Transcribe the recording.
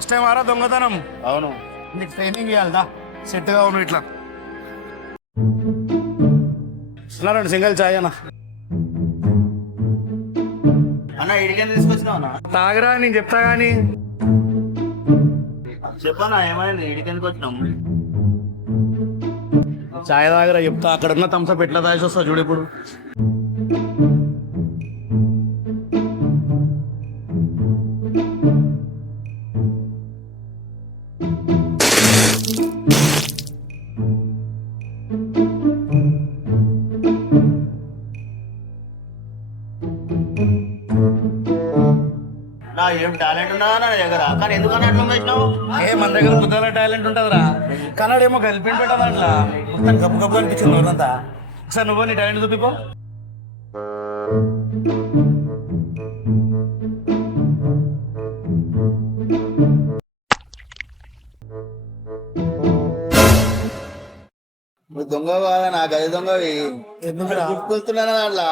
First time ఆరా దొంగతనం. అవును. నీకు ట్రైనింగ్ ఇవ్వాలిదా సెట్గా ఉన్నావు ఇట్లా. రెండు సింగల్ చాయ్ అన్న. అన్న ఇడికని తీసుకొచ్చినావు అన్న? తాగరా నేను చెప్తా గానీ. చెప్పన్నా ఏమైంది? ఇడికెందుకు వచ్చినాం? చాయ్ తాగరా చెప్తా. అక్కడ ఉన్న థమ్స్అప్ ఎట్లా తాగేసి వస్తా చూడు ఇప్పుడు. నా ఏం టాలెంట్ ఉన్నదా నా దగ్గర? కానీ ఎందుకన్నా అట్లా వేసినావు? మన దగ్గర ముద్దాల టాలెంట్ ఉంటుందిరా. కన్నడేమో కలిపి పెట్టాను అట్లా. మొత్తం గప్పు గప్పు అనిపించింది ఊరంతా. ఒకసారి నువ్వు నీ టాలెంట్ చూపిపో. నువ్వు దొంగ కాదా? నా గది దొంగవి. ఎందుకు గుర్తున్నా అట్లా